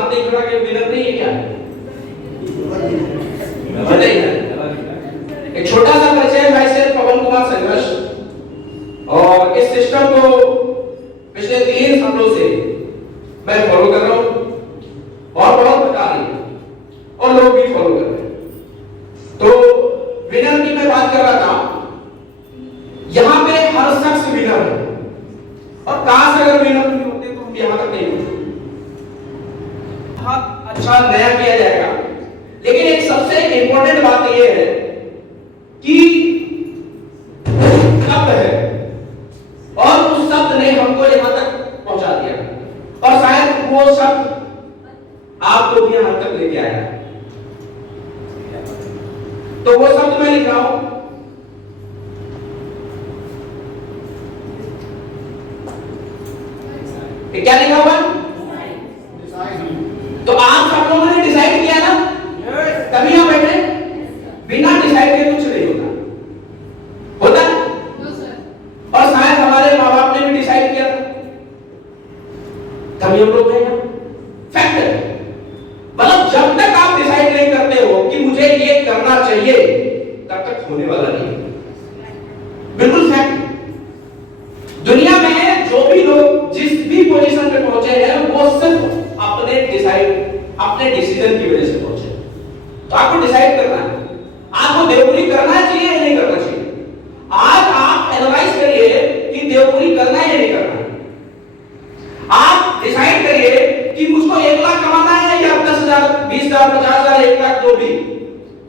हाथ नहीं खड़ा कि विनर नहीं है क्या? बताइए। एक छोटा सा परिचय, मैं से पवन कुमार संघर्ष, और इस सिस्टम को पिछले 3 सालों से मैं फॉलो कर रहा हूं और बहुत बता रही है और लोग भी फॉलो कर रहे हैं। तो विनर की मैं बात कर रहा था, यहां पे हर शख्स विनर है और कहां से अगर विनर नहीं होते तो हम यहां तक नहीं होते। बहुत अच्छा नया किया जाएगा, लेकिन एक सबसे इंपॉर्टेंट बात यह है कि शब्द है और उस शब्द ने हमको यहां तक पहुंचा दिया और शायद वो शब्द आपको भी यहां तक लेके आया। तो वो शब्द मैं लिख रहा हूं, क्या लिखा हुआ? तो आप सब लोगों ने डिसाइड किया ना, तभी यहां बैठे। बिना डिसाइड के कुछ नहीं होता और शायद हमारे माँ बाप ने भी डिसाइड किया तभी हम लोग हैं यहाँ। फैक्ट है। मतलब जब तक आप डिसाइड नहीं करते हो कि मुझे ये करना चाहिए, तब तक होने वाला नहीं। बिल्कुल फैक्ट। दुनिया में जो भी लोग जिस भी पोजीशन पे पहुंचे हैं वो सिर्फ अपने डिसीजन की वजह से पहुंचे। तो आपको डिसाइड करना है, आपको देवपुरी करना चाहिए या नहीं करना चाहिए। आज आप एनालाइज करिए कि देवपुरी करना है या नहीं करना। आप डिसाइड करिए कि मुझको 1 लाख कमाना है या 10,000, 20,000, 50,000, 1 लाख जो भी,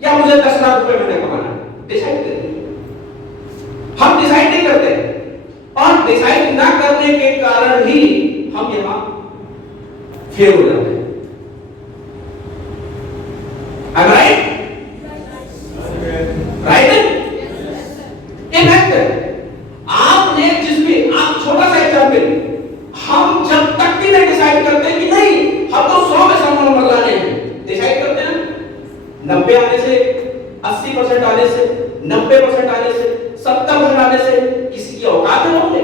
या मुझे 10 लाख रुपए महीने कमाना है। डिसाइड करिए। हम डिसाइड नहीं करते और डिसाइड ना करने के कारण ही हम यहां फेल हो जाते हैं। Am I right? Right? एक फैक्ट है। आपने जिस भी, आप छोटा सा एग्जाम्पल, हम जब तक भी नहीं डिसाइड करते कि नहीं हमको 100 में 100 नंबर लाने हैं, डिसाइड करते हैं 90 आने से, 80% आने से, 90% आने से, 70% आने से किसी की औकात है होंगे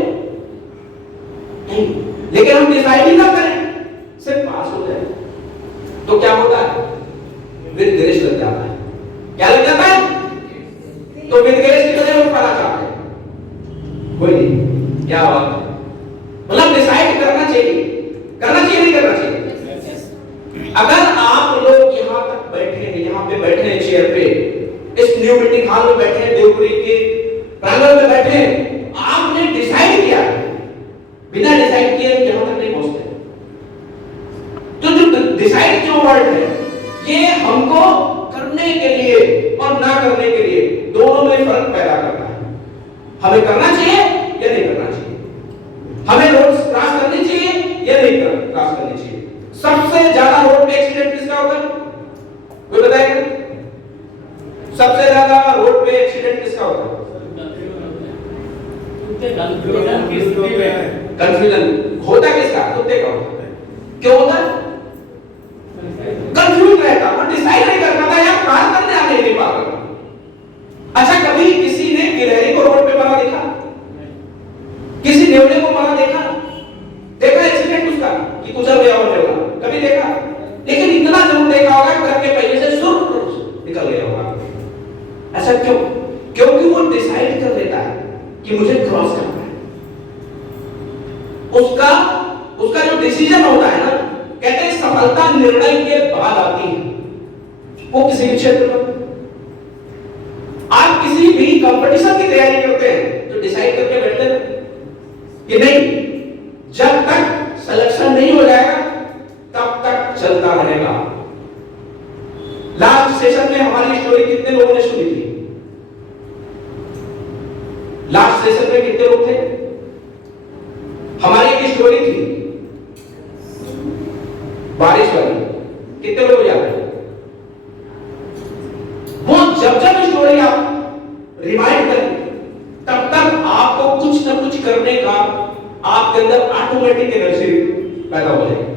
नहीं। लेकिन हम डिसाइड ही ना करें, सिर्फ पास हो जाए तो क्या होता है? विद्वेष लग जाता है। क्या लग जाता है? तो विद्वेष की वजह से पढ़ा जाता है। कोई नहीं, क्या बात है। मतलब डिसाइड करना चाहिए, नहीं करना चाहिए। अगर आप लोग यहां तक बैठे हैं, यहां पे बैठे हैं चेयर पे, इस न्यू मीटिंग हॉल में बैठे हैं, देवपुरी के प्रांगण में बैठे हैं, आपने डिसाइड किया, बिना डिसाइड किए यहां तक नहीं पहुंचते। तो जो डिसाइड जो वर्ड है, ये हमको करने के लिए और ना करने के लिए दोनों में फर्क पैदा करता है। हमें करना चाहिए या नहीं करना चाहिए, हमें रोड क्रॉस करनी चाहिए या नहीं क्रॉस करनी चाहिए। सबसे ज्यादा रोड पे एक्सीडेंट किसका होता है? कोई बताएगा? सबसे ज्यादा रोड पे एक्सीडेंट किसका होता है? कंफ्यूजन होता किसका? कुत्ते का होता है। क्यों होता है? कंफ्यूज रहता, वो डिसाइड नहीं कर पाता या पार करने आगे नहीं पाता। अच्छा, कभी किसी ने गिलहरी को रोड पे मरा देखा? किसी नेवले को मरा देखा? एक्सीडेंट उसका कि गुजर गया और नेवला, कभी देखा? लेकिन इतना जरूर देखा होगा ट्रक के पहिए से सुर निकल गया होगा। ऐसा क्यों? क्योंकि वो डिसाइड कर लेता है कि मुझे क्रॉस करना है। उसका जो डिसीजन होता है ना, कहते हैं सफलता निर्णय के बाद आती है। वो किसी भी क्षेत्र में, आप किसी भी कंपटीशन की तैयारी करते हैं तो डिसाइड करके बैठते हैं कि नहीं, जब तक सिलेक्शन नहीं हो जाएगा तब तक चलता रहेगा। लास्ट सेशन में हमारी स्टोरी कितने लोगों ने सुनी थी? लास्ट सेशन में कितने लोग थे? हमारी एक स्टोरी थी बारिश वाली, कितने लोग याद है? वो जब स्टोरी आप रिमाइंड करें तब तक आपको कुछ ना कुछ करने का आपके अंदर ऑटोमेटिक एनर्जी पैदा हो जाएगी।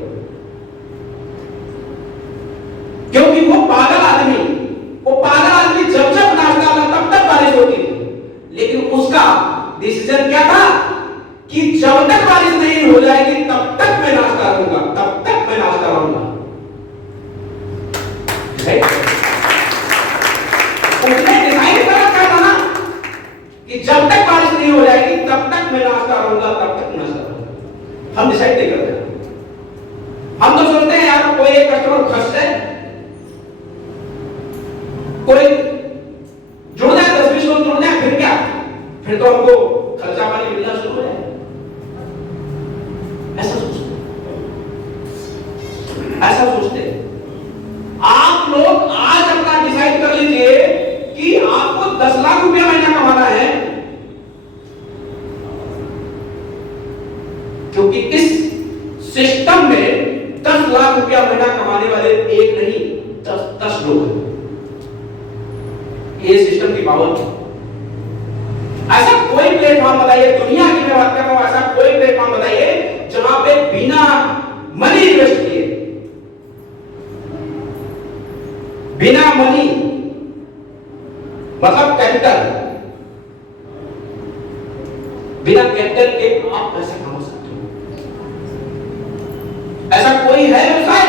क्योंकि वो पागल आदमी जब नाचता था तब तक बारिश होती थी, लेकिन उसका डिसीजन क्या था कि जब तक बारिश नहीं हो जाएगी तब तक मैं नाचता रहूंगा, तब तक मैं नाचता रहूंगा। डिसाइड कर। उसने डिसाइड कर रखा था ना कि जब तक बारिश नहीं हो जाएगी तब तक मैं नाचता रहूंगा, तब तक नाचता रहूंगा। हम डिसाइड नहीं करते। हम तो सोचते हैं यार कोई एक कस्टमर फंस जाए, कोई जुड़ जाए, 10-20 लोग जुड़ जाए, फिर क्या, फिर तो हमको खर्चा पानी मिलना शुरू हो जाए। ऐसा सोचते, ऐसा सोचते। आप लोग आज अपना डिसाइड कर लीजिए कि आपको 10 लाख रुपया महीना कमाना है, क्योंकि इस सिस्टम में 10 लाख रुपया महीना कमाने वाले एक नहीं 10 लोग हैं। ये सिस्टम की पावर है। ऐसा कोई प्लेटफॉर्म बताइए, दुनिया की मैं बात कर रहा हूं, ऐसा कोई प्लेटफॉर्म बताइए जहां पे बिना मनी इन्वेस्ट किए, बिना मनी मतलब कैपिटल, बिना कैपिटल के आप पैसा कमा सकते हो। ऐसा कोई है व्यवसाय?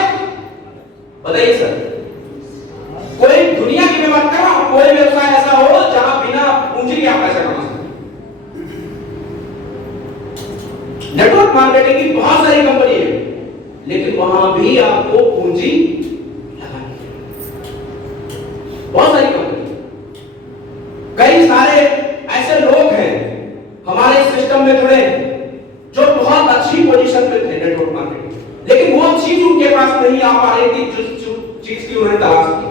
बताइए सर, कोई दुनिया की मैं बात कर रहा हूं, कोई व्यवसाय ऐसा हो जहां बिना पूंजी के आप पैसा कमा सकते। नेटवर्क मार्केटिंग की बहुत सारी कंपनी है, लेकिन वहां भी आपको पूंजी लगानी है। बहुत सारी कंपनी, कई सारे ऐसे लोग हैं हमारे सिस्टम में जुड़े जो बहुत अच्छी पोजीशन पे थे नेटवर्क मार्केटिंग, लेकिन वो चीज उनके पास नहीं आ पा रही थी जो चीज की उन्होंने तलाश की।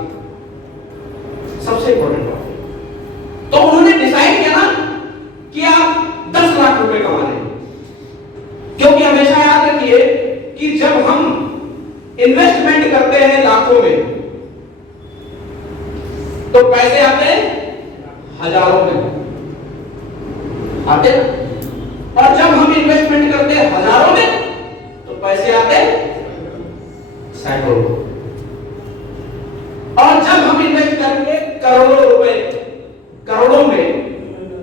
सबसे इंपॉर्टेंट बात, तो उन्होंने डिसाइड किया ना कि आप 10 लाख रुपए कमा रहे हैं। क्योंकि हमेशा याद रखिए कि जब हम इन्वेस्टमेंट करते हैं लाखों में तो पैसे आते हैं हजारों में, आते हैं। और जब हम इन्वेस्टमेंट करते हैं हजारों में तो पैसे आते हैं सैकड़ों में। और जब हम इन्वेस्ट करेंगे करोड़ों रुपए, करोड़ों में,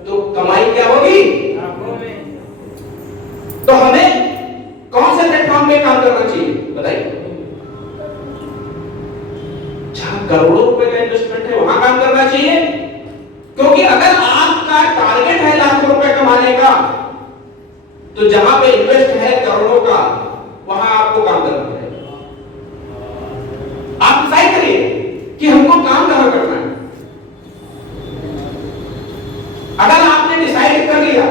तो कमाई क्या होगी? तो हमें कौन से प्लेटफॉर्म पे काम करना चाहिए बताइए? जहां करोड़ों रुपए का इन्वेस्टमेंट है वहां काम करना चाहिए, क्योंकि अगर आपका टारगेट है लाखों रुपए कमाने का तो जहां पे इन्वेस्ट है करोड़ों का वहां आपको काम करना पड़ेगा। आप डिसाइड करिए कि हमको काम कहां करना है। अगर आपने डिसाइड कर लिया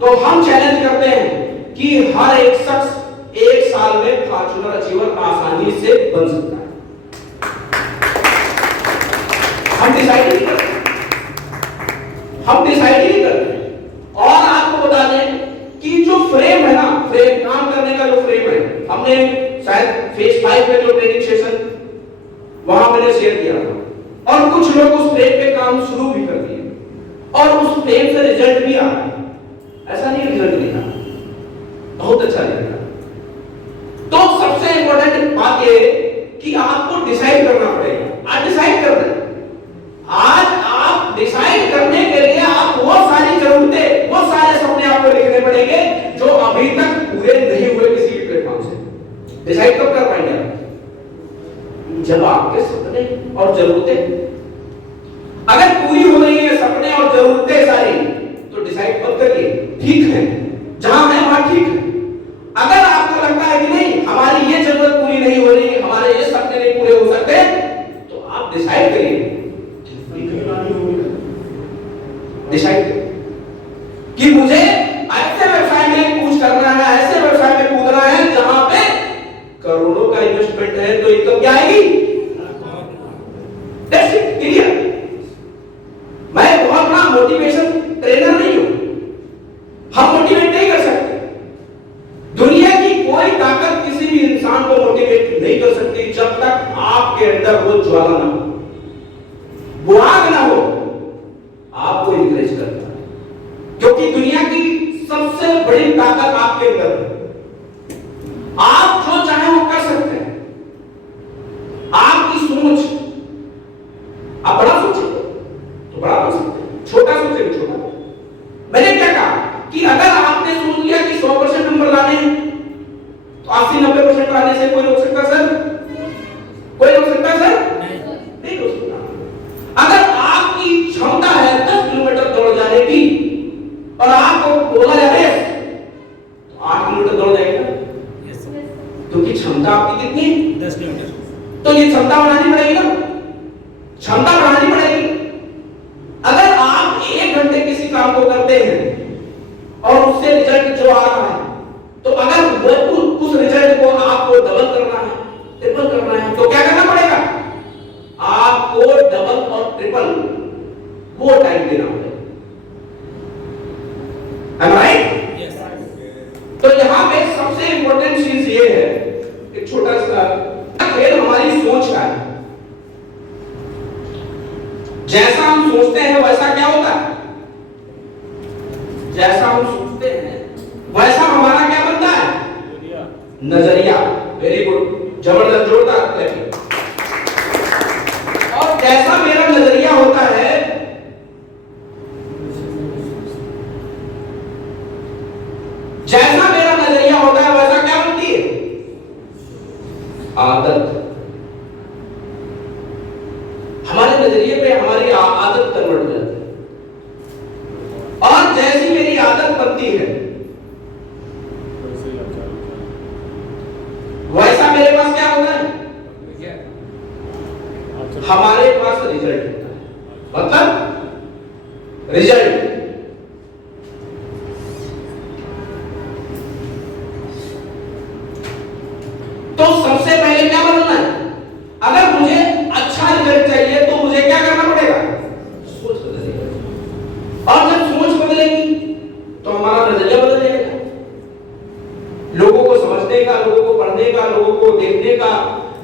तो हम चैलेंज करते हैं कि हर एक शख्स 1 साल में फॉर्च्यूनर अचीवर आसानी से बन सकता है। हम डिसाइड नहीं करते, हम डिसाइड ही नहीं करते। और आपको बता दें कि जो फ्रेम है ना, फ्रेम काम करने का जो फ्रेम है, हमने शायद फेज 5 में जो ट्रेनिंग सेशन वहां मैंने शेयर किया था, और कुछ लोग उस फ्रेम पे काम शुरू भी कर दिए और उस फ्रेम से रिजल्ट भी आ रहा है। ऐसा नहीं रिजल्ट नहीं आ रहा, बहुत अच्छा लगेगा। तो सबसे इंपॉर्टेंट बात यह है कि आपको डिसाइड करना पड़ेगा। आज डिसाइड कर रहे हैं, आज आप डिसाइड करने के लिए आप वो सारी जरूरतें, वो सारे सपने आपको लिखने पड़ेंगे जो अभी तक पूरे नहीं हुए किसी भी प्लेटफॉर्म से। डिसाइड कब कर पाएंगे आप? जब आपके सपने और जरूरतें अगर पूरी हो रही है, सपने और जरूरतें सारी, तो डिसाइड कब करिए? ठीक है, जहां है वहां ठीक है। अगर आपको लगता है कि नहीं हमारी ये जरूरत पूरी नहीं हो रही, हमारे ये सपने नहीं पूरे हो सकते, तो आप डिसाइड करिए, डिसाइड कि मुझे ऐसे व्यवसाय में कुछ करना है, ऐसे व्यवसाय में कूदना है जहां पे करोड़ों का इन्वेस्टमेंट है, तो इनकम क्या आएगी? That's it, clear. मैं बहुत बड़ा मोटिवेशन ट्रेनर नहीं हूं, हम मोटिवेट नहीं कर सकते। दुनिया की कोई ताकत किसी भी इंसान को मोटिवेट नहीं कर सकती जब तक आपके अंदर वो ज्वाला ना हो, वो आग ना हो आपको इंकरेज करता है। क्योंकि दुनिया की सबसे बड़ी ताकत आपके अंदर है। आप जो चाहे वो कर सकते हैं। आपकी सोच, आप बड़ा सोचेंगे तो बड़ा कर सकते हैं, छोटा सोचेंगे छोटा। मैंने क्या कहा कि अगर आपने सोच लिया कि 100% नंबर लाने हैं तो 80-90% लाने से कोई रोक सकता सर? कोई रोक सकता है सर? काम को करते हैं और उससे रिजल्ट जो आ रहा है, तो अगर वो उस रिजल्ट को आपको डबल करना है, ट्रिपल करना है, तो क्या करना पड़ेगा? आपको डबल और ट्रिपल वो टाइम देना पड़ेगा। Am I right? Yes. तो यहां पे सबसे इंपॉर्टेंट चीज ये है, एक छोटा सा खेल हमारी सोच का है। जैसा हम सोचते हैं वैसा क्या होता है? जैसा हम सोचते हैं वैसा हमारा क्या बनता है? नजरिया। वेरी गुड, जबरदस्त, जोरदार क्लैपिंग। और जैसा मेरा नजरिया होता है, जैसा मेरा नजरिया होता है वैसा क्या बनती है? आदत। हमारे नजरिए पे हमारी आदत कन्वर्ट हो जाती है, और जैसी मेरी आदत बनती है वैसा मेरे पास क्या होता है? हमारे पास रिजल्ट होता है। मतलब रिजल्ट। तो सबसे पहले क्या बदलना है? अगर मुझे अच्छा रिजल्ट चाहिए तो मुझे क्या करना पड़ेगा? सोच बदलेगी। और जब सोच बदलेगी तो हमारा नजरिया बदल जाएगा। लोगों को समझने का, लोगों को पढ़ने का, लोगों को देखने का,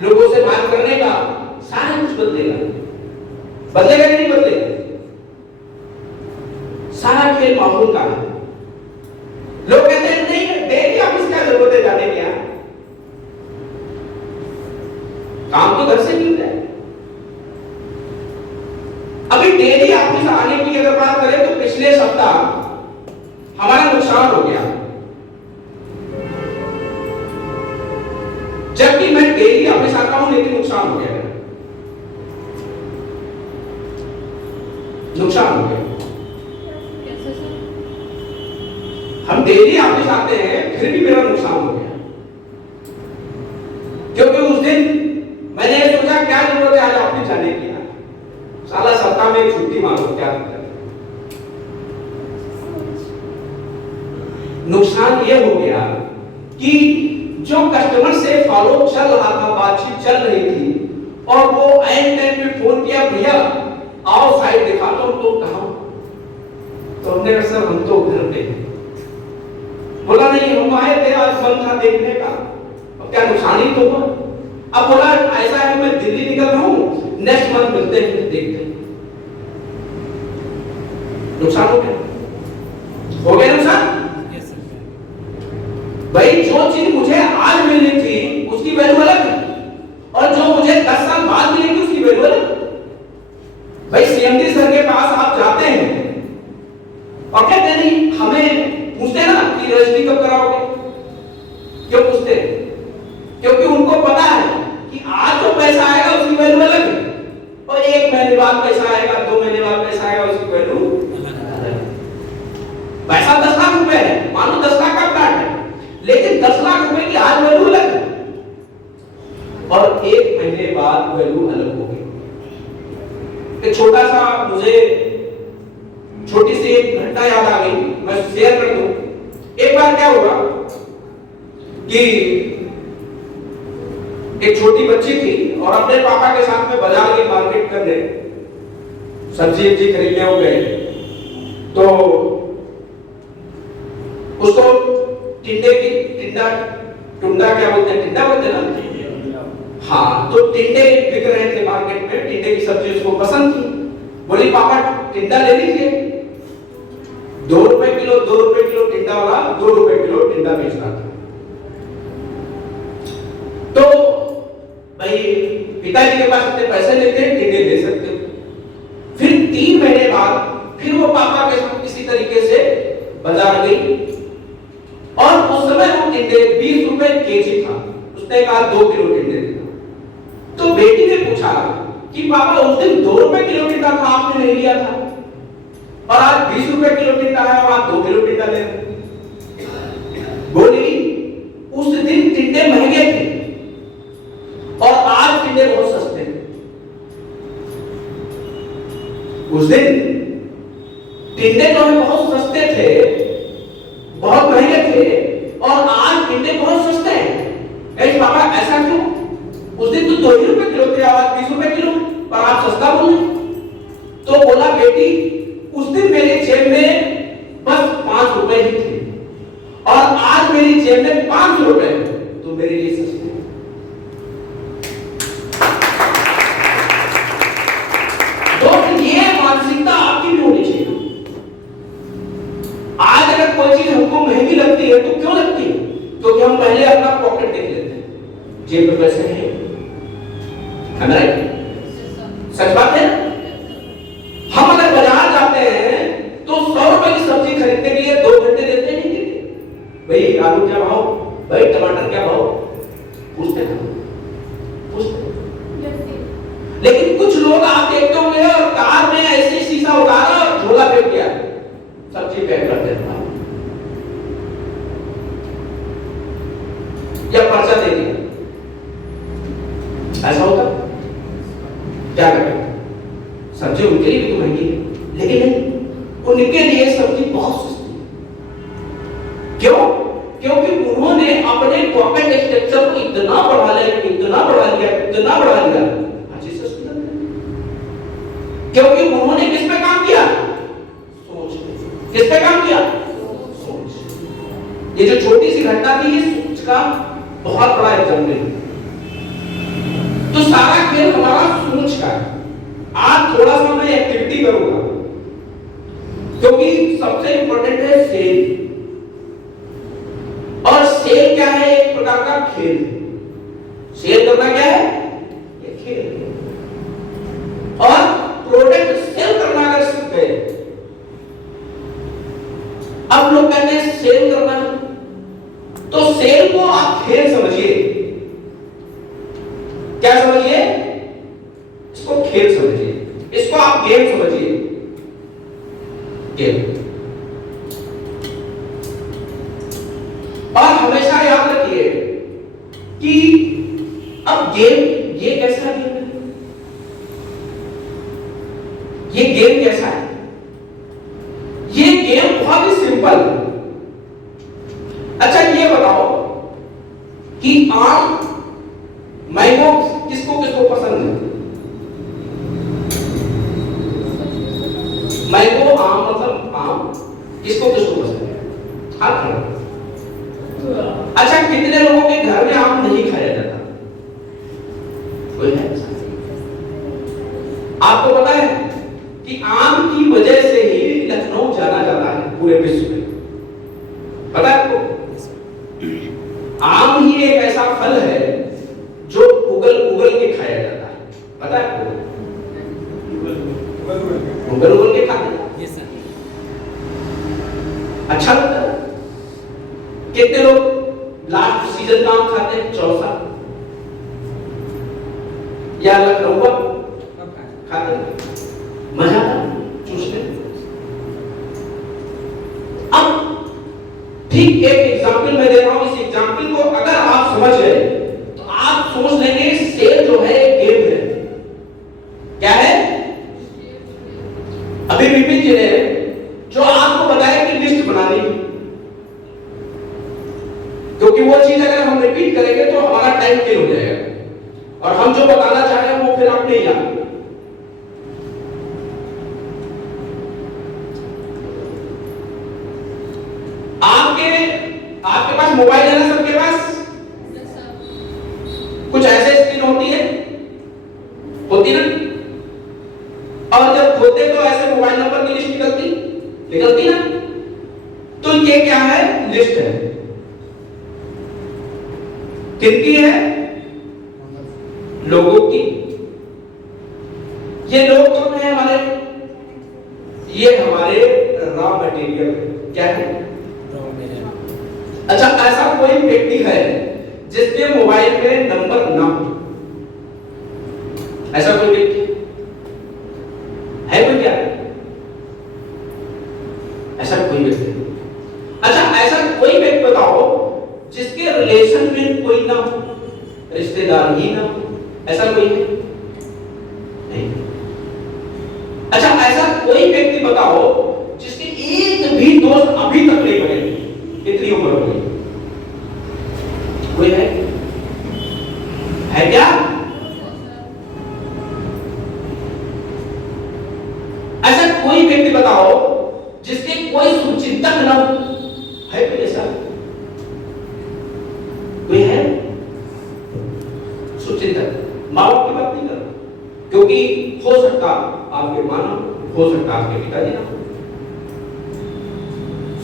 लोगों से बात करने का, सारा कुछ बदलेगा। बदलेगा कि नहीं बदलेगा? सारा खेल माहौल का है। लोग कहते हैं नहीं, डेली ऑफिस क्या जरूरत है जाने की? यार काम तो घर से मिल रहा है। अभी डेली ऑफिस आने की अगर बात करें तो पिछले सप्ताह हमारा नुकसान हो गया। जबकि मैं डेली ऑफिस आता हूं लेकिन नुकसान हो गया। नुकसान हो गया। हम डेली ऑफिस आते हैं फिर भी मेरा नुकसान हो गया, क्योंकि उस दिन मैंने सोचा क्या जरूरत है आज ऑफिस जाने की? साला सप्ताह में एक छुट्टी मांगो, क्या दिक्कत है? नुकसान ये हो गया कि जो कस्टमर से फॉलो चल रहा था, बातचीत चल रही थी, और वो एंड टाइम पे फोन किया, भैया आओ साइड दिखा दो, तो कहा। तो हमने कहा सर हम तो घर पे। बोला नहीं, हम आए थे आज बंद था देखने का। अब क्या नुकसान ही तो हुआ? अब बोला ऐसा है मैं दिल्ली निकल रहा हूं, नेक्स्ट मंथ मिलते हैं, फिर देखते हैं। नुकसान हो गया? हो गया नुकसान? भाई जो चीज मुझे आज मिलनी थी उसकी वैल्यू अलग है, और जो मुझे 10 साल बाद मिलेगी उसकी वैल्यू अलग। भाई सीएमडी सर के पास आप जाते हैं और कहते नहीं, हमें पूछते ना कि रजिस्ट्री कब कराओगे? क्यों पूछते? क्योंकि उनको पता है कि आज जो पैसा आएगा उसकी वैल्यू अलग है, और 1 महीने बाद पैसा आएगा, 2 महीने बाद पैसा आएगा, उसकी वैल्यू अलग है। पैसा 10 लाख रुपए है, मान लो 10 लाख का प्लाट है, लेकिन 10 लाख रुपए की आज वैल्यू अलग है, और 1 महीने बाद वैल्यू अलग होगी। एक छोटा सा मुझे छोटी सी एक घटना याद आ गई, मैं शेयर कर दूं। एक बार क्या हुआ कि एक छोटी बच्ची थी और अपने पापा के साथ में बाजार गई मार्केट करने, सब्जी वब्जी खरीदने हो गए। तो उसको टुंडा क्या बोलते हैं? टिंडा बोलते हैं ना? हाँ, तो टिंडे बिक रहे थे मार्केट में। टिंडे की सब्जी उसको पसंद थी। बोली पापा टिंडा ले लीजिए। 2 रुपए किलो टिंडा वाला 2 रुपए किलो टिंडा बेच रहा था। तो भाई पिताजी के पास इतने पैसे लेते हैं, टिंडे ले सकते हो। फिर 3 महीने बाद फिर वो पापा के साथ किसी तरीके से बाजार गई, और उस समय वो टिंडे 20 रुपए केजी था। उसने कहा 2 किलो टिंडे देना। तो बेटी ने पूछा कि पापा उस दिन 2 रुपए किलो टिंडा था, आपने नहीं लिया था, और आज 20 रुपए किलो टिंडा है और आप 2 किलो टिंडा ले रहे हैं। बोली उस दिन टिंडे महंगे थे और आज टिंडे बहुत सस्ते हैं। उस दिन टिंडे जो है बहुत सस्ते थे, बहुत महंगे थे, और आज टिंडे बहुत सस्ते हैं। ऐसे पापा ऐसा क्यों? उस दिन तो 2 ही रुपए किलो थे, आज 20 रुपए किलो, पर आप सस्ता बोल रहे। तो बोला बेटी उस दिन मेरे जेब में बस 5 रुपए ही थे, और आज मेरी जेब में 500 रुपए, तो मेरे लिए सस्ते। ये मानसिकता आपकी भी होनी चाहिए। आज अगर कोई चीज हमको महंगी लगती है तो क्यों लगती है? क्योंकि हम पहले अपना पॉकेट देख लेते हैं, जेब में पैसे नहीं है ना? सच बात है। हम अगर बाजार जाते हैं तो 100 रुपए की सब्जी खरीदने के लिए 2 घंटे देते नहीं देते? भाई आलू क्या भाव, भाई टमाटर क्या भाव, पूछते हैं। लेकिन कुछ लोग आप देखते होंगे और कार में ऐसे शीशा उतारा और झोला फेंक दिया, सब्जी पैक कर देता या पर्चा दे दिया। ऐसा होता क्या करें? सब्जी उनके लिए भी तो महंगी है, लेकिन नहीं, उनके लिए सब्जी बहुत सस्ती। क्यों? क्योंकि उन्होंने अपने पॉकेट स्ट्रक्चर को इतना बढ़ा लिया, इतना बढ़ा लिया, इतना बढ़ा लिया, क्योंकि उन्होंने किस पे काम किया? सोच। किस पे काम किया? सोच। ये जो छोटी सी घटना थी, ये सोच का बहुत बड़ा एग्जाम्पल है। तो सारा खेल हमारा सोच का है। आज थोड़ा सा मैं एक्टिविटी करूंगा, क्योंकि सबसे इंपॉर्टेंट है सेल। और सेल क्या है? एक प्रकार का खेल। सेल करना क्या है? ये खेल। और प्रोडक्ट सेल करना अगर सीख गए, अब लोग कहते हैं सेल करना, तो सेल को आप खेल समझिए। क्या समझिए? इसको खेल समझिए, इसको आप गेम समझिए। गेम। और हमेशा याद रखिए कि अब गेम ये कैसा गेम है? ये गेम कैसा है? ये गेम बहुत ही सिंपल। अच्छा ये बताओ कि आम, मैंगो किसको किसको पसंद है? मैंगो, आम, मतलब आम किसको किसको पसंद है? हाथ खड़ा। अच्छा कितने लोगों के घर में आम नहीं खाया जाता? कोई है? आपको पता है कि आम की वजह से ही लखनऊ जाना जाता है पूरे विश्व में? पता है आपको? आम ही एक ऐसा फल है जो उगल उगल के खाया जाता है। पता है आपको? उगल उगल के खाते हैं। अच्छा लगता है। कितने लोग लास्ट सीजन का आम खाते हैं? चौसा या लखनऊ का खाते हैं? मजा आता चूसने। अब ठीक एक एग्जाम्पल मैं दे रहा हूं, इस एग्जाम्पल को अगर आप समझ गए तो आप सोच लेंगे सेल जो है गेम है। क्या है? अभी विपिन जी ने जो आपको बताया कि लिस्ट बनानी, क्योंकि वो चीज अगर हम रिपीट करेंगे तो हमारा टाइम किल हो जाएगा और हम जो बताना चाह रहे हैं वो फिर आप नहीं जानते। आपके पास मोबाइल है ना? सबके पास कुछ ऐसे स्क्रीन होती है, होती ना? और जब खोलते तो ऐसे मोबाइल नंबर की लिस्ट निकलती ना? तो ये क्या है? लिस्ट है। किसकी है? लोगों की। ये लोग कौन है हमारे? ये हमारे रॉ मटेरियल। क्या है? अच्छा ऐसा कोई व्यक्ति है जिसके मोबाइल में नंबर ना हो? ऐसा कोई व्यक्ति है? कोई क्या? ऐसा कोई व्यक्ति? अच्छा ऐसा कोई व्यक्ति बताओ जिसके रिलेशन में कोई ना हो, रिश्तेदार ही ना हो? ऐसा कोई है? नहीं। अच्छा ऐसा कोई व्यक्ति बताओ जिसके क्योंकि हो सकता आपके माँ ना हो सकता आपके पिताजी ना,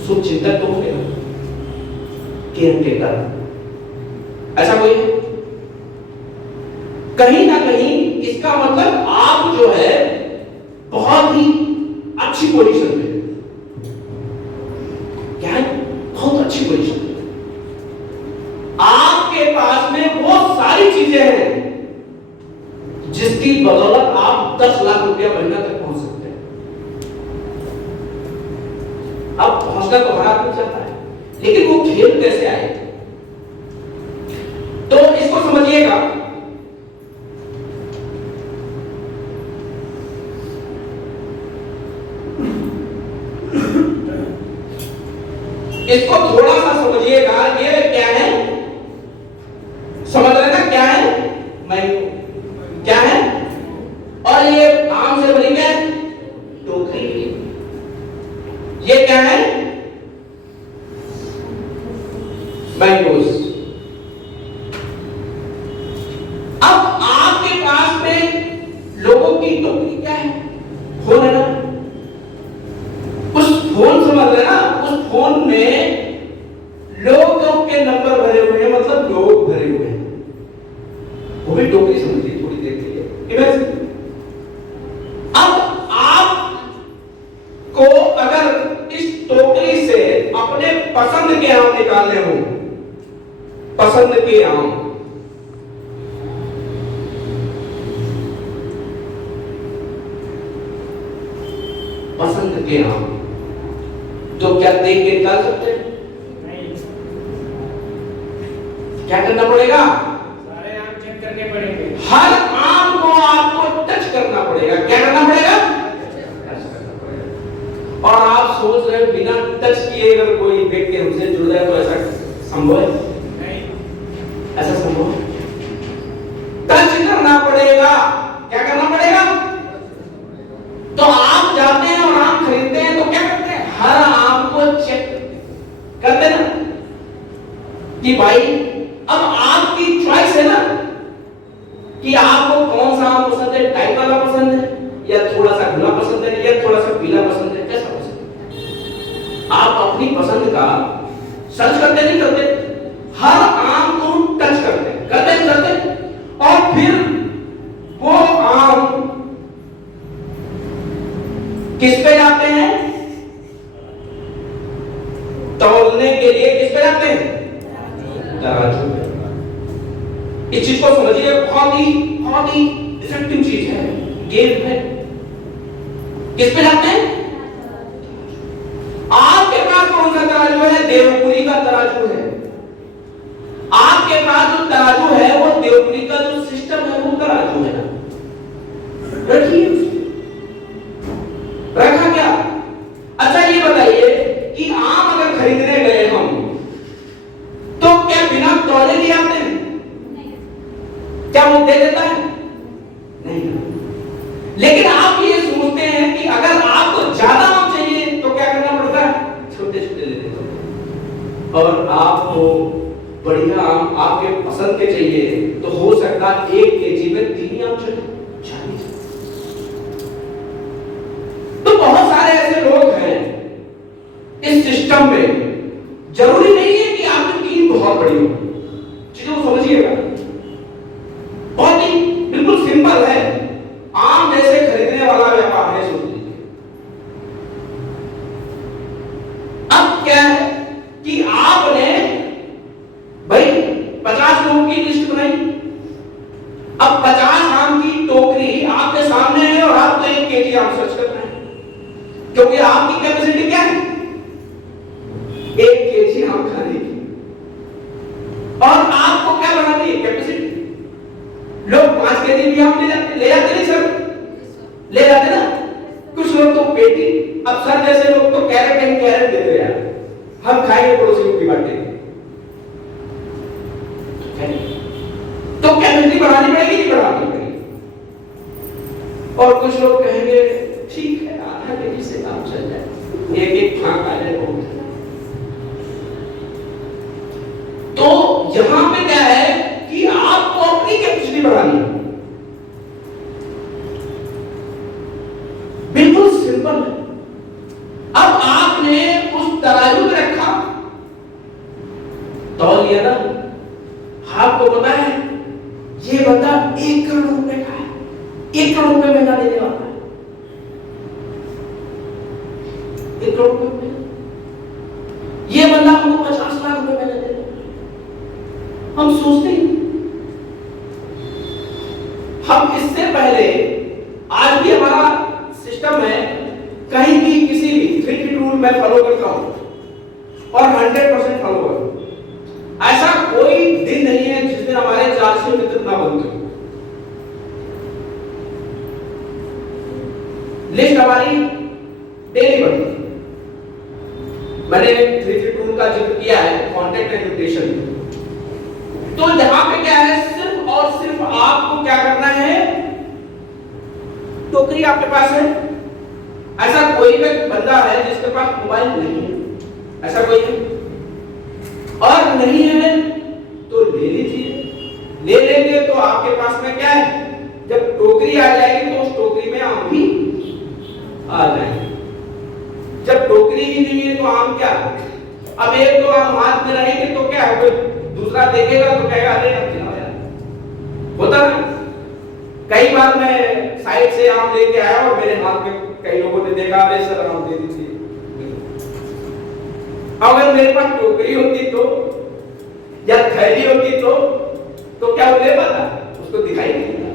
शुभ चिंतक तो होंगे कि उनके घर ऐसा कोई है। कहीं ना कहीं इसका मतलब आप जो है बहुत ही अच्छी पोजीशन में, क्या है, बहुत अच्छी पोजीशन में, आपके पास में वो सारी चीजें हैं जिसकी बदौलत आप 10 लाख रुपया महीना तक पहुंच सकते हैं। अब पहुंचना तो हर आदमी चाहता है, लेकिन वो खेल कैसे आए, तो इसको समझिएगा। इसको थोड़ा सा समझिएगा, ये क्या है, समझ रहे ना क्या है, मैंगो क्या है, और ये आम से बनी क्या है, टोकरी, ये क्या है, मैंगोस। अब आपके पास में लोगों की टोकरी क्या है, फोन है ना, उस फोन समझ रहे ना, उस फोन में लोगों के नंबर भरे हुए हैं, मतलब लोग भरे हुए हैं, वो भी टोकरी समझिए थोड़ी देर के लिए। इमेजिन अब आप को अगर इस टोकरी से अपने पसंद के आम निकालने हो, पसंद के आम, पसंद के आम, तो क्या देख के निकाल सकते हैं? क्या करना पड़ेगा? सारे आम चेक करने पड़ेंगे। हर आम को आपको टच करना पड़ेगा। क्या करना पड़ेगा? और आप सोच रहे बिना टच किए अगर कोई व्यक्ति हमसे जुड़ जाए तो ऐसा संभव है? नहीं, ऐसा संभव है? टच करना पड़ेगा। क्या करना पड़ेगा? तो आप जाते हैं और आम खरीदते हैं तो क्या करते हैं? हर आम को चेक करते ना कि भाई अब आपकी चॉइस है ना कि आपको कौन सा आम पसंद है, टाइप वाला पसंद है या थोड़ा सा गुलाब पसंद है या थोड़ा सा पीला पसंद है, कैसा पसंद है? आप अपनी पसंद का सर्च करते नहीं करते, हर आम को टच करते नहीं करते, और फिर वो आम किस पे जाते हैं? तौलने के लिए किस पे जाते हैं? तराजू पे। इस चीज को समझिए, बहुत ही इफेक्टिव चीज है, गेम है। किस पे जाते हैं? आपके पास कौन सा तराजू है? देवपुरी का तराजू है। आपके पास जो तराजू है वो देवपुरी का जो सिस्टम है वो तराजू है ना, रखिए। रखा क्या? अच्छा ये बताइए कि आम अगर खरीदने गए हम तो क्या बिना तौले ले आते हैं? क्या वो दे देता है? नहीं। लेकिन आप ये सोचते हैं कि अगर आपको ज्यादा आम चाहिए तो क्या करना पड़ता है? छोटे छोटे लेते हैं। और आपको बढ़िया आम आपके पसंद के चाहिए तो हो सकता है 1 केजी में 3 आम चाहिए। तो बहुत सारे ऐसे लोग हैं इस सिस्टम में। जरूरी नहीं है कि आपकी टीम बहुत बड़ी हो, चीजों को समझिएगा। बहुत ही बिल्कुल सिंपल है, आम जैसे खरीदने वाला व्यापार है, सोच लीजिए। अब क्या है कि आपने भाई 50 लोगों की लिस्ट बनाई, अब 50 आम की टोकरी आपके सामने है और आपको 1 केजी आम सर्च करना है, क्योंकि आपकी कैपेसिटी क्या है? 1 केजी आम खाने की। और आपको क्या बनानी है? कैपेसिटी। लोग 5 केजी भी आम ले जाते नहीं सर? ले जाते ना। कुछ लोग तो पेटी, अब सर जैसे लोग तो कैरेट देते हैं, हम खाएंगे पड़ोसी को भी बांटेंगे। तो कैपेसिटी बढ़ानी पड़ेगी, नहीं बढ़ानी पड़ेगी? और कुछ लोग कहेंगे ठीक है आधा केजी से काम चल जाए, एक फांक आ जाए बहुत। तो यहां पे क्या है कि आपको अपनी कैपेसिटी बढ़ानी है। तौल लिया ना, आपको पता है ये बंदा 1 करोड़ रुपए का है, 1 करोड़ रुपए महीना देने वाला है, 1 करोड़ रुपए। ये बंदा हमको 50 लाख रुपए महीना दे देगा। हम सोचते हैं, हम इससे पहले आज भी हमारा सिस्टम है, कहीं भी किसी भी 3 फीट रूल मैं फॉलो करता हूं और 100% फॉलो करता हूं। ऐसा कोई दिन नहीं है जिस दिन हमारे 400 मित्र ना बनते। लिस्ट हमारी डेली बनती है। मैंने 3 फीट रूल का जिक्र किया है, कॉन्टेक्ट एंड इन्विटेशन। तो यहां पे क्या है, सिर्फ और सिर्फ आपको क्या करना है, टोकरी आपके पास है, ऐसा कोई भी बंदा है जिसके पास मोबाइल नहीं है, ऐसा कोई है और नहीं है तो ले लीजिए। ले लेंगे तो आपके पास में क्या है, जब टोकरी आ जाएगी तो उस टोकरी में आम भी आ जाएंगे। जब टोकरी ही नहीं है तो आम क्या, अब एक तो आम हाथ में रहेंगे तो क्या है, दूसरा देखेगा तो कहेगा अरे अब चला यार, होता है। कई बार मैं साइड से आम लेके आया और मेरे हाथ में कई लोगों ने देखा, अरे सर आम दे दीजिए। अगर मेरे पास टोकरी होती तो या थैली होती तो क्या वो ले पाता, उसको दिखाई नहीं देता।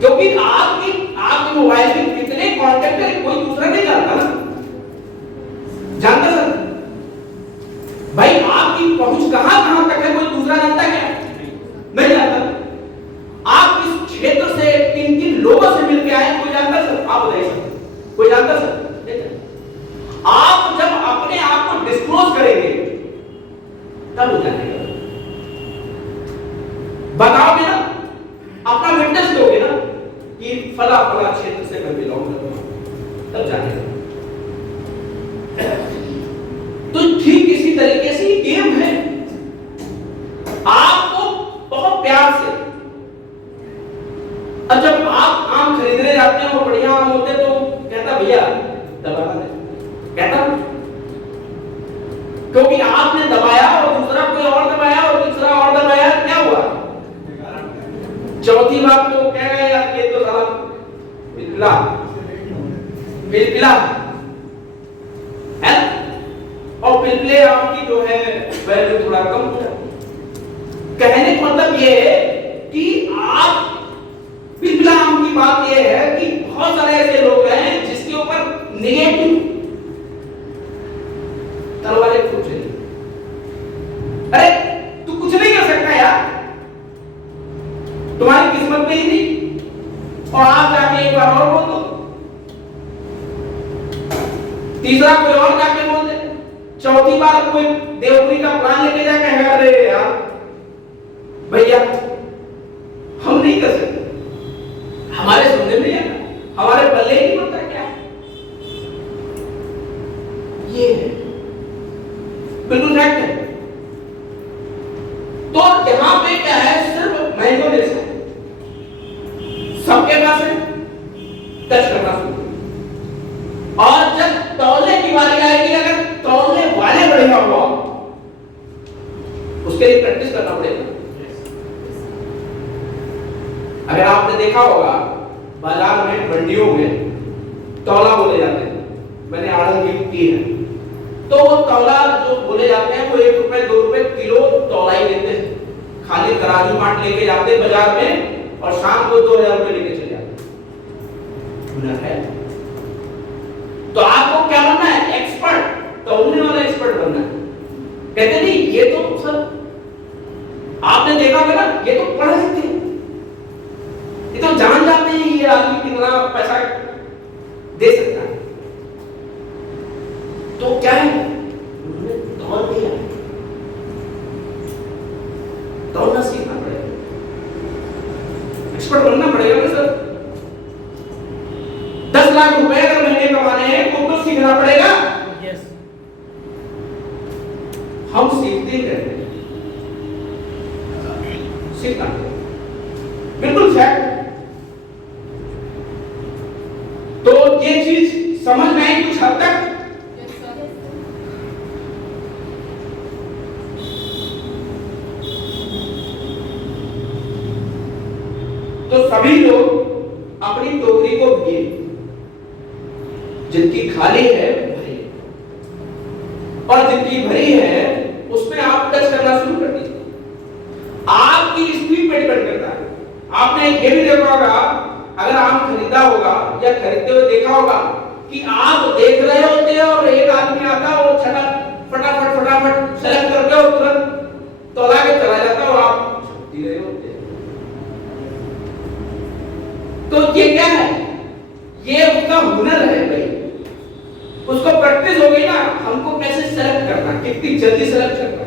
क्योंकि आपके मोबाइल में कितने कॉन्टेक्ट है कोई दूसरा नहीं जानता ना, जानता सर भाई आपकी पहुंच कहां तक है कोई दूसरा जानता क्या, नहीं जानता। आप इस क्षेत्र से 3 लोगों से मिलके आए, कोई जानता सर, आप बताइए सर, कोई जानता सर? आप जब अपने आप को डिस्क्लोज करेंगे तब हो जाएगा, बताओगे ना, अपना विटनेस दोगे ना कि फला क्षेत्र से मैं बिलोंग करता हूं, तब जानेगा। तो ठीक इसी तरीके से गेम है, आपको बहुत प्यार से, अब जब आप आम खरीदने जाते हैं वो बढ़िया आम होते तो कहता भैया दबा दे, कहता क्योंकि आपने दबाया और दूसरा कोई और दबाया और तीसरा और दबाया, क्या हुआ, चौथी बार तो कह गए यार ये तो साला बिल्कुला बिल्कुला है, और पिछले आम की जो है वैल्यू थोड़ा कम हो जाती। कहने का मतलब ये है कि आप पिछला आम की बात ये है कि बहुत सारे ऐसे लोग हैं जिसके ऊपर नेगेटिव तलवारें फूट रही, अरे तू कुछ नहीं कर सकता यार, तुम्हारी किस्मत में ही नहीं, और आप जाके एक बार और बोल दो, तीसरा कोई और जाके बोल दे, चौथी बार कोई देवपुरी का प्लान लेके जाके है, अरे यार भैया हम नहीं कर सकते, हमारे सुनने में है, हमारे पल्ले ही नहीं पड़ता क्या, ये है बिल्कुल फैक्ट है। तो यहां पे क्या है, सिर्फ मैंगो जैसा सबके पास है, टच करना शुरू, और जब तौलने की बारी आएगी, अगर तौलने वाले बढ़िया हुआ उसके लिए प्रैक्टिस करना पड़ेगा। अगर आपने देखा होगा बाजार में मंडियों में तौला बोले जाते हैं, मैंने आड़त की है, तो वो तौला जो बोले जाते हैं वो 1 रुपए 2 रुपए किलो तौला ही लेते हैं, खाली तराजू माट लेके जाते हैं बाजार में और शाम को 2000 रुपए लेके चले जाते हैं। तो आपको क्या बनना है, एक्सपर्ट, तौलने वाला एक्सपर्ट बनना है। कहते नहीं ये तो सर आपने देखा होगा ना, ये तो पढ़ लेते हैं, ये तो जान जाते हैं ये आदमी कितना पैसा दे सकता है। तो क्या है, उन्होंने तौल दिया, तौलना सीखना पड़ेगा, एक्सपर्ट बनना पड़ेगा ना सर। 10 लाख रुपए अगर महीने कमाने हैं तो सीखना पड़ेगा। यस, हम सीखते ही रहते हैं, सीखना बिल्कुल फैक्ट। तो ये चीज समझ में आई कुछ हद तक, सभी लोग अपनी टोकरी को भरिए, जिनकी खाली है भरिए, और जिनकी भरी है उसमें आप टच करना शुरू कर दीजिए। आपकी स्पीड पे डिपेंड करता है। आपने ये भी देखा होगा, अगर आम खरीदा होगा या खरीदते हुए देखा होगा कि आप देख रहे होते हैं और एक आदमी आता है, वो फटाफट फटाफट सेलेक्ट करके और तुरंत तोला के चला जाता है और आप छुट्टी रहे होते हैं। तो ये क्या है? ये उसका हुनर है भाई, उसको प्रैक्टिस हो गई ना, हमको कैसे सेलेक्ट करना, कितनी जल्दी सेलेक्ट करना।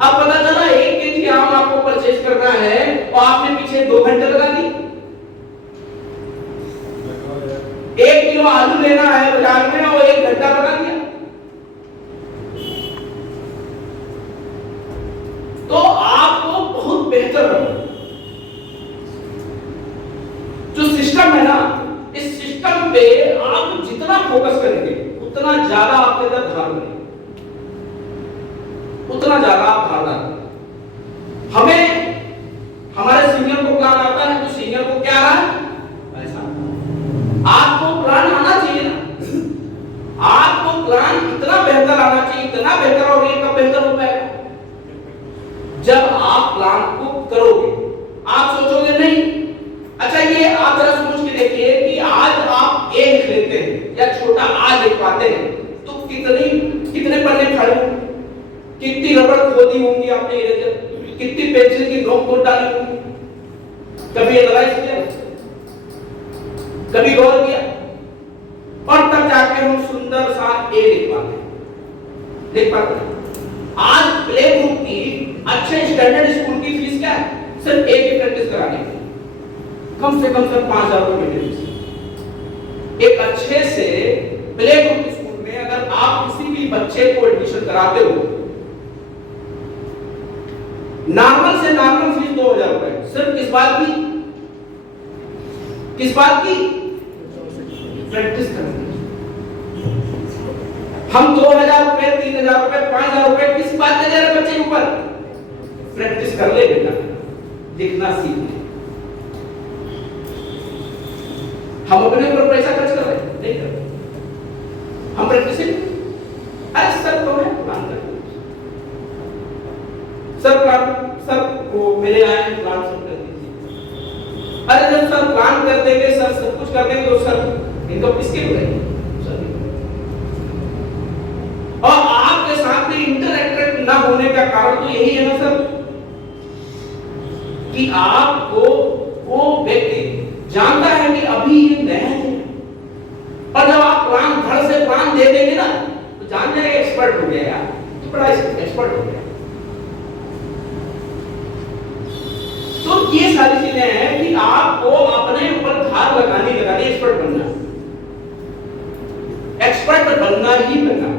अब पता चला 1 केजी आम आपको परचेज करना है और आपने पीछे 2 घंटे लगा दी। 1 किलो आलू लेना है बाजार में और 1 घंटा लगा दिया। तो आपको बहुत बेहतर रहो। जो सिस्टम है ना, इस सिस्टम पे आप जितना फोकस करेंगे उतना ज्यादा आपके अंदर धार बनेगा, उतना ज्यादा आप धारदार। हमें हमारे सीनियर को प्लान आता है तो सीनियर को क्या आ रहा है? पैसा। आपको प्लान आना चाहिए ना, आपको प्लान इतना बेहतर आना चाहिए, इतना बेहतर, और ये कब बेहतर हो पाएगा? जब आप प्लान को करोगे। आप सोचोगे नहीं, अच्छा ये आप जरा सोच के देखिए कि आज आप ए लिख लेते हैं या छोटा आ लिख पाते हैं तो कितने पन्ने खड़े होंगे, कितनी रबड़ खोदी होंगी आपने इरेजर, कितनी पेंसिल की नोक तोड़ डाली होंगी। कभी एनालाइज किया, कभी गौर किया? और तब जाके हम सुंदर सा ए लिख पाते हैं। आज प्ले ग्रुप की अच्छे स्टैंडर्ड स्कूल की फीस क्या है? सिर्फ ए की प्रैक्टिस कराने की कम से कम 5,000 रुपए की फीस। एक अच्छे से प्ले ग्रुप स्कूल में अगर आप किसी भी बच्चे को एडमिशन कराते हो, नॉर्मल से नॉर्मल फीस 2,000 रुपए, सिर्फ किस बात की? प्रैक्टिस करने। हम 2,000 रुपए, 3,000 रुपए, 5,000 रुपए किस बात के दे रहे बच्चे के ऊपर? प्रैक्टिस कर ले बेटा, लिखना सीख ले। हम अपने ऊपर पैसा खर्च कर रहे हैं? नहीं कर रहे। हम प्रैक्टिस अरे सर तो है प्लान कर सर वो मेरे आए प्लान सब कर दीजिए। अरे जब सर प्लान कर देंगे, सर सब कुछ कर देंगे तो सर इनको किसके बुलाएंगे? और आपके साथ में इंटरैक्टेड ना होने का कारण तो यही है ना सर, कि आपको वो व्यक्ति जानता है कि अभी ये नया है, और जब आप प्लान धड़ से प्लान दे देंगे ना तो जान जाएगा एक्सपर्ट हो गया यार, तो बड़ा एक्सपर्ट हो गया। तो ये सारी चीजें हैं कि आपको अपने ऊपर धार लगानी एक्सपर्ट बनना ही बनना।